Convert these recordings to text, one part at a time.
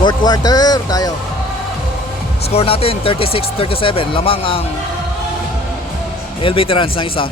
Fourth quarter tayo. Score natin 36-37. Lamang ang LB Terrans ng isa.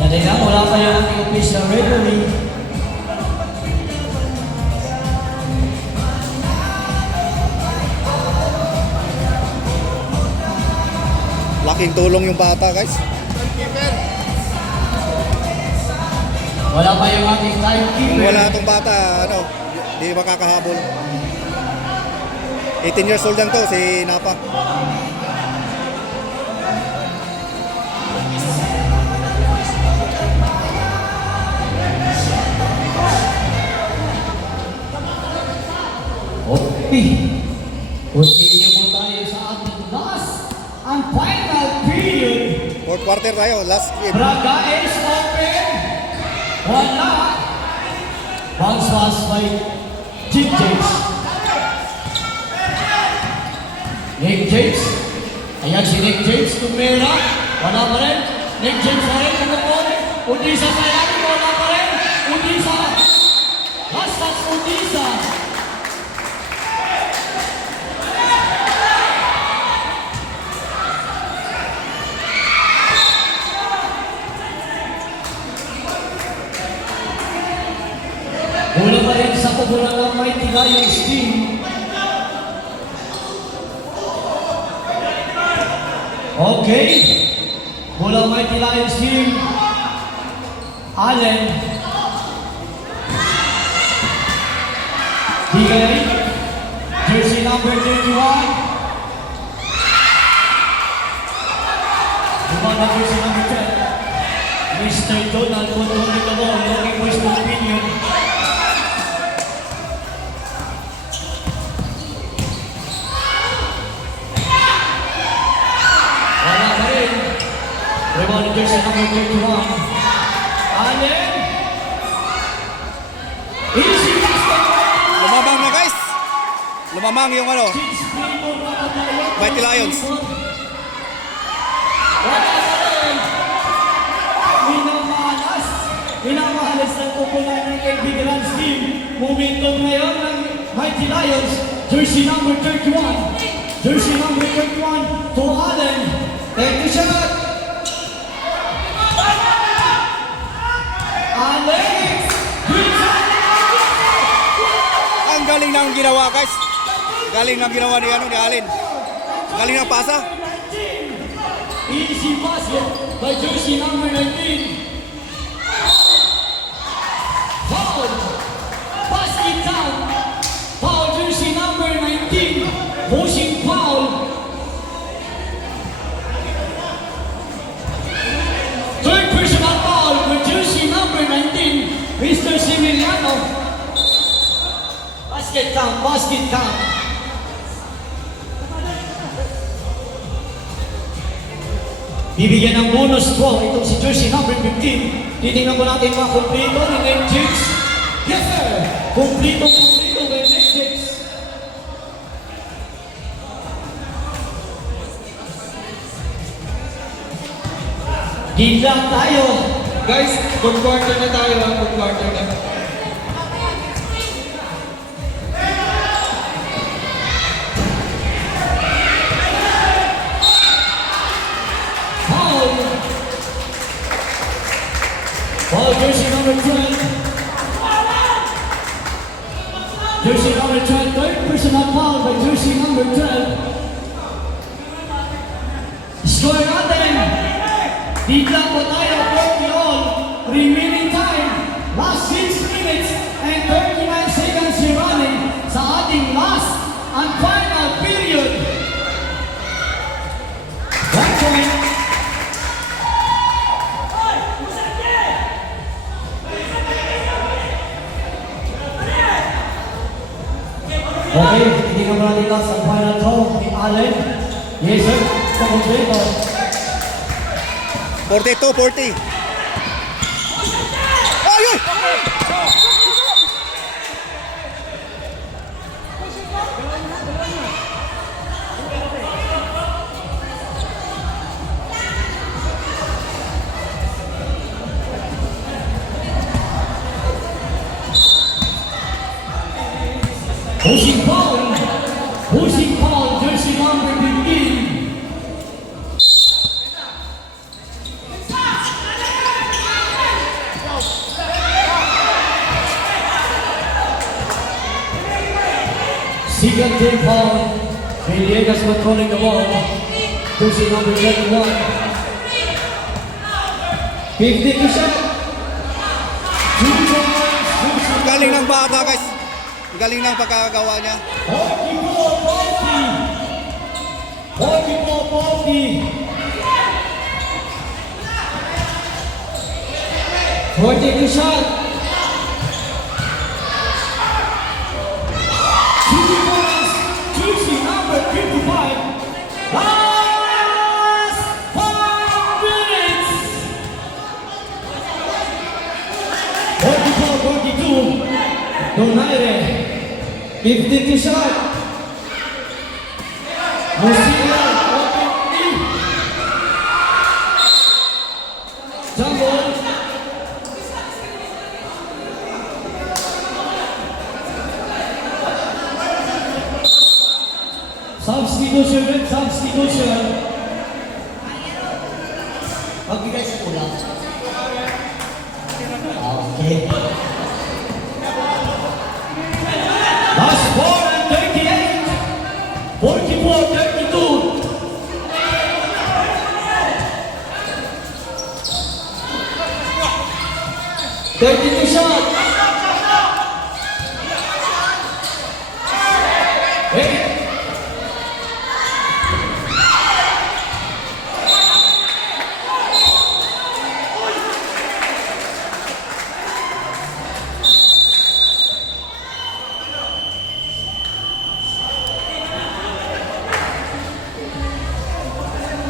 Dali lang, wala pa yung ating official referee. Laking tulong yung bata, guys. Wala pa yung ating timekeeper. Kung wala itong bata, ano, di makakahabol. 18 years old lang to, si Napa. Okay. Continue po tayo sa ating last and final period. Fourth quarter tayo, last game. Braga is open. Wala. Bounce pass by Nick James. Nick James. Ayan si Nick James. Tumera. Wala pa rin. Nick James pa rin. Kumapon. Udisa sa yakin. Wala pa rin. Udisa. Hashtag Udisa. Bola pa rin sa kubulan ng Mighty Lions team. Okay. Bola Mighty Lions team. Allen. Bigay. Jersey number 31. Bumang na jersey number 10. Mr. Donald controlling the ball. Looking for his opinion. Rebound jersey number 31. Allen. Easy basket. Lumamang na, guys. Lumamang yung ano, Mighty Lions. Minamahalas ng kupunan ng LB Grants team. Momentum ngayon ng Mighty Lions. Jersey number 31. Jersey number 31 to Allen. Take the shot. Ang galing ng ginawa, guys. Galing ng ginawa ni Allen. Galing ng pasa. Easy basket by jersey number 19. Foul. Basket down. Foul jersey number 19. Pushing foul. Third personal foul for jersey number 19. Mr. Similiano. Basket count, basket count. Bibigyan ng bonus throw itong si jersey number 15. Titingnan po natin mga kumplito ni Nick James. Yes sir! Kumplito kay Nick James. Gila tayo. Guys, good quarter na tayo ha, good quarter na. Foul jersey number 12. Jersey number 12, third personal foul by jersey number 12. Score natin. Bigla po tayo, 40 all. Remaining time, last 6 minutes and 39 seconds running sa ating last and final period. 1 point. Okay, hindi ka natin last and final throw ni Allen. Yes sir, sa kompleto. 42-40. Ay, ay! Pushing foul, jersey number 15. Second team foul. Villegas controlling the ball. Jersey number 21. 50 to shot. 2 points. Galing ng bata guys. Galing ng pagkakagawa niya. 44-40. 44-40. 40 to shot. 2 points. Jersey number 55. Last 5 minutes. 44-42. Donaire. 50 to shot. Musila. Jumble. Substitution. Magbigay sa kulang. Okay. Last 4 and 38. 44-32. Thirty-two shot. Hey.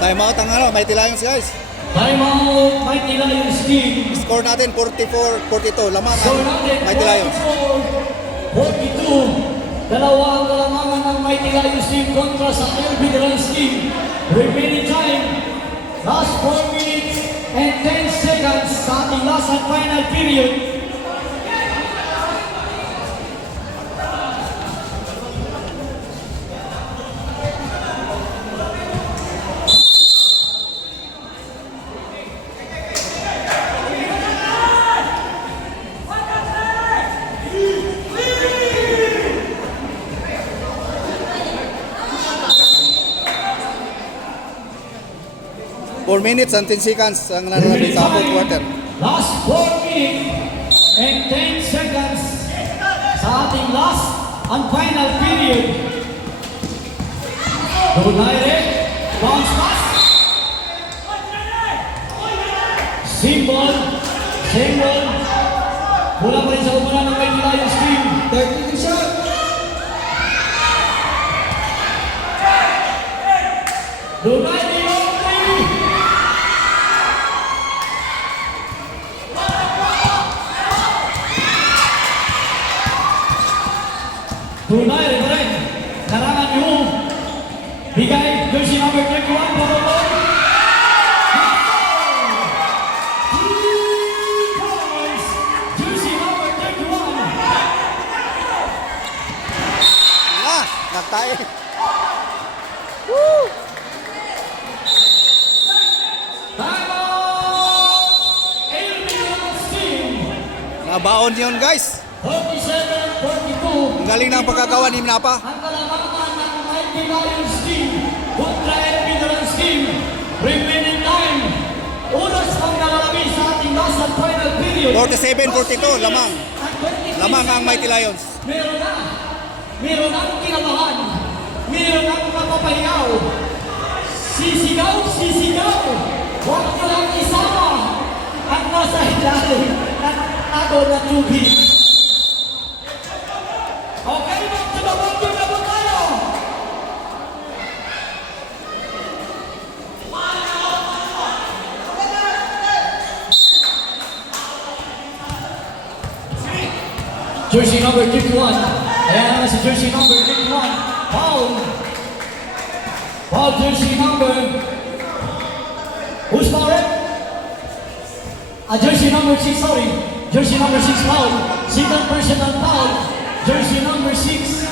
Time out ang ano, Mighty Lions guys. Timeout, Mighty Lions team. Score natin 44-42. Lamang ang Score natin, Mighty Lions. 44-42. Dalawa ang kalamangan ng Mighty Lions team kontra sa LB Lions team. Remaining time, last 4 minutes and 10 seconds sa ating last and final period. Four minutes and 10 seconds ang nananabi sa fourth quarter. Last 4 minutes and 10 seconds sa ating last and final period. Donaire, bounce pass. Symbol. Mula pa rin sa umunan ng Mighty Lions team. 32 shot. Donaire, Donaire pa rin. Larangan niyo. Bigay, jersey number 21, Bobobon. Jersey number 21. Nagtae. Timeout! Eliminations team. Nabaon yun guys. 37-42. Ang galing ng pagkagawa ni Minapa. Ang kalamangan ng Mighty Lions team kontra Lions team. Remaining time. Oras pang nalalami sa ating last and final period. 47-42. Lamang ang Mighty Lions. Meron ang kinabahan. Meron ang napapahingaw. Sisigaw. Huwag nyo lang isama ang nasa ilalim ng ako na tubig. Okay, magtulabot tayo. Jersey number 51. Ayan naman si jersey number 51. Foul jersey number. Who's foul? Jersey number 6, sorry. Jersey number 6 foul. Second personal foul. Jersey number 6.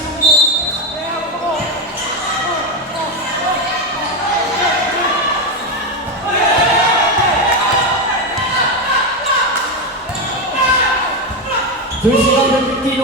Jersey number 15.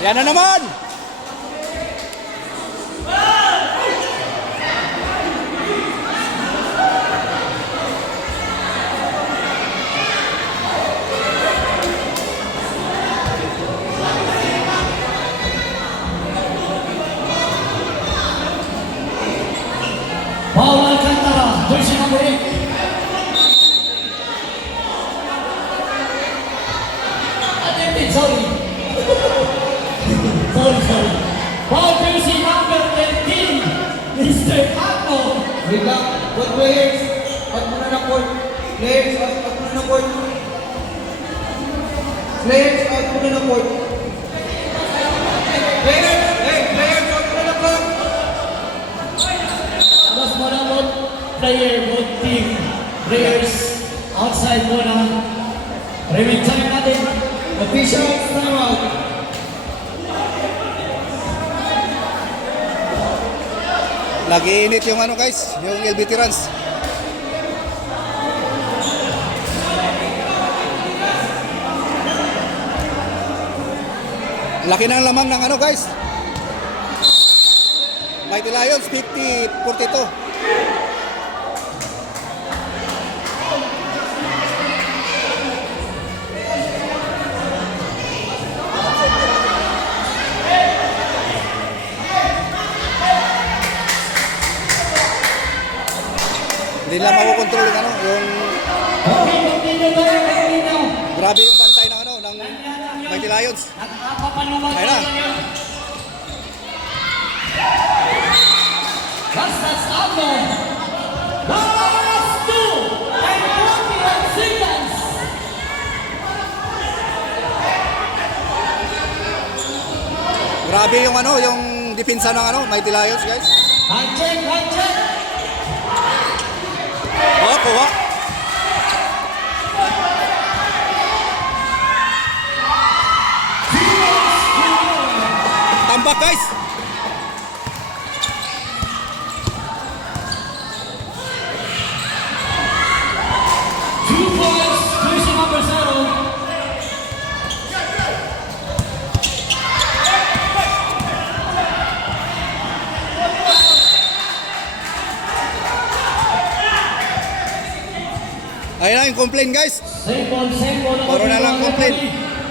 Yan na naman! Paul Alcantara, jersey number 8. Attempted, sorry. sorry. Paul jersey number 13, Mr. Paco. Wait lang. Good players. Out muna ng court. Players, out muna ng court. Players, out muna ng court. Players, out muna ng court. Mas manamot, player, both team. Players, outside muna. Remit time natin. Official timeout. Nag-iinit yung ano guys, yung LB Veterans. Laki ng lamang ng ano guys. Mighty Lions 50-42. Hindi lang makokontrol yung ano, yung Okay, continue tayo, continue. grabe yung bantay ng ano, ng Mighty Lions. Nagpapanuman Ayun na. tayo ngayon. That's Agnon. Last 2 and 21 seconds. Grabe yung ano, yung depensa ng ano, Mighty Lions guys. Hand check. Oh, kuha. Tambak guys. Two points, jersey number 0. Ayun na yung complaint guys. Same ball. Puro na lang complaint.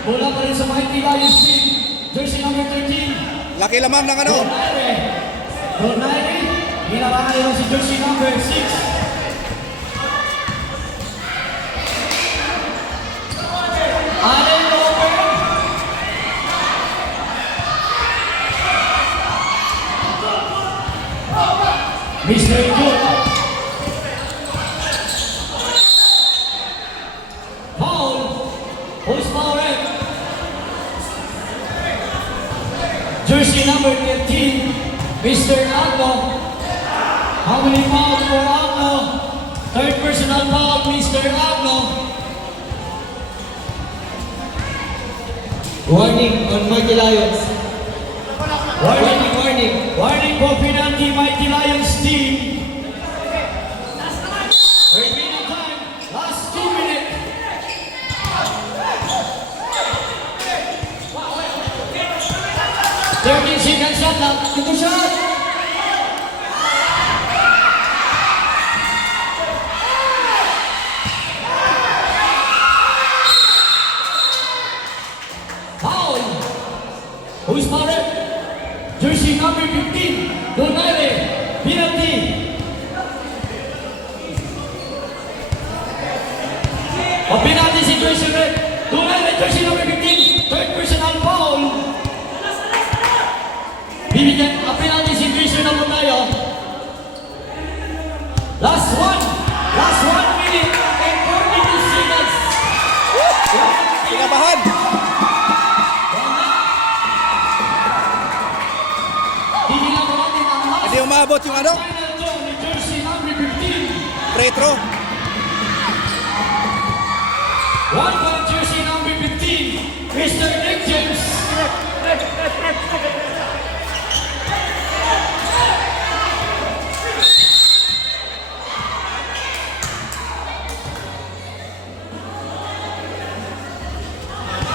Bola pa rin sa Mighty Lions team. Jersey number 13. Laki lamang ng ano. Donaire. Hinarangan nila si jersey number 6. Allen Roper. Mr. Good. Foul. Who's fouled? Jersey number 13, Mr. Agno. How many fouls for Agno? Third personal foul, Mr. Agno. Warning on Mighty Lions. Warning. Warning for penalty, Mighty Lions team. Remaining time, last 2 minutes. Second shot lang. Ito shot. Foul. Who's fouled? Jersey number 15, Donaire. Penalty. O penalty si jersey red. Donaire, jersey number 15, third personal foul. Bibigyan ang penalty si jersey number tayo. Last one Kinabahan! Tigilan mo natin ang last Hindi umabot yung ano? final throw ni jersey number 15. Free throw. One point jersey number 15, Mr. Nick James.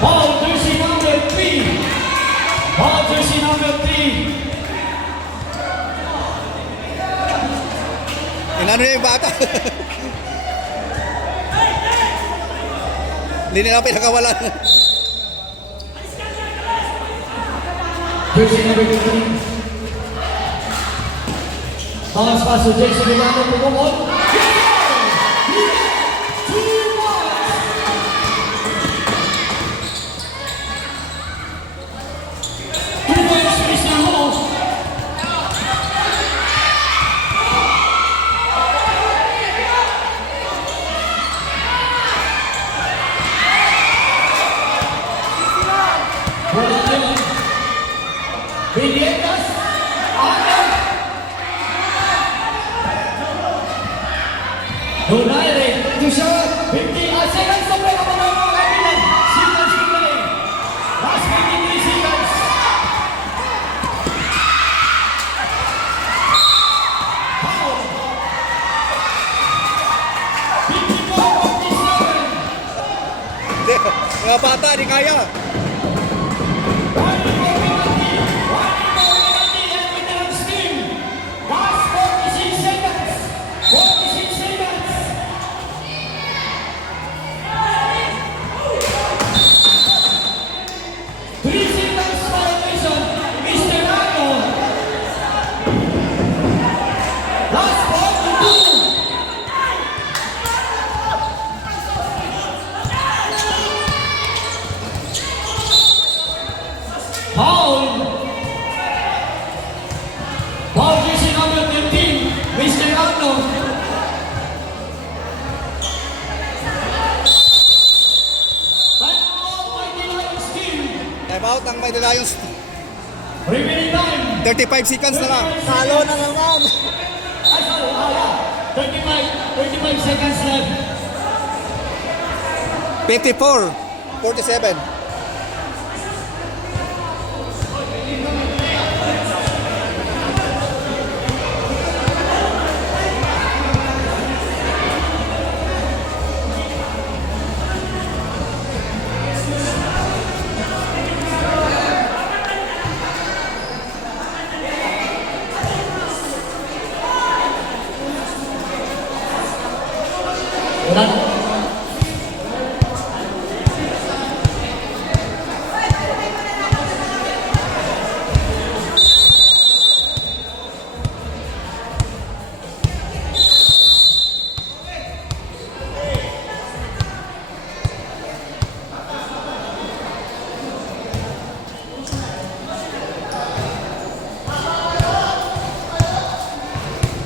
Ball jersey number 3. Ball jersey number 3. Inano niya yung bata. Hindi nila pinakawalan. Jersey number 15. Bounce pass to Jason Milano to go on. Villegas, Arnold. Donaire to shot. 50 seconds to play. Seconds to play. Last 23 seconds. Foul. 54-47. Mga bata, di kaya. Last 46 seconds. 46 seconds. Three seconds violation. Mr. Arnold. Last 42. Foul. Foul jersey number 13, Mr. Arnold. Time out by the Lions team. Time out ng Mighty Lions. Remaining time. 35 seconds na lang. Talo na naman. Ay, sorry. Yeah. 35 seconds left. 54-47. Wala.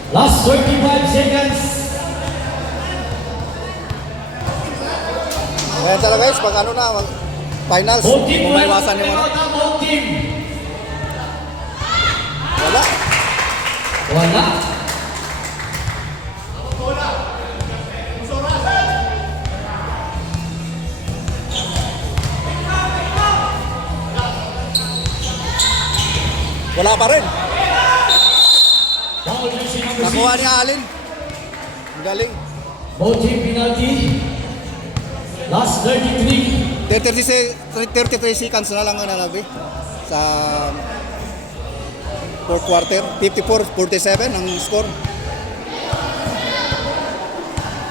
Last 35 seconds. Ayan talaga guys, pag ano na, finals, Both team kung maiwasan yung ano. Both team. Wala. Wala. Wala pa rin. Foul jersey number Nakuha 6. ni Alin. Ang galing. Both team penalty. Last 33. 33 seconds na lang ang nalabi sa fourth quarter. 54-47 ang score.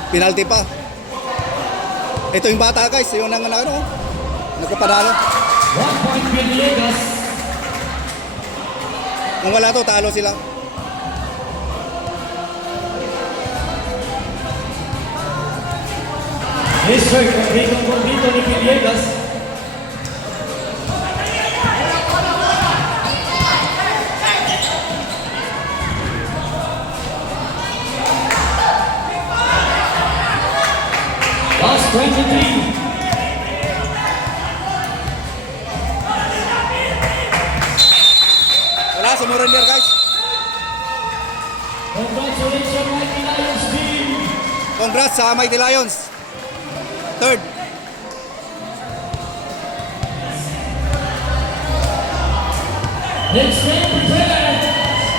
Penalty pa. Ito yung bata guys, yung nang ano, nagpapanalo. 1 point Villegas. Kung wala to, talo sila. Mr. Dito ni Villegas. Last 23. sumurrender guys. Congratulations, Mighty Lions team! Congrats sa Mighty Lions. Third. Next game,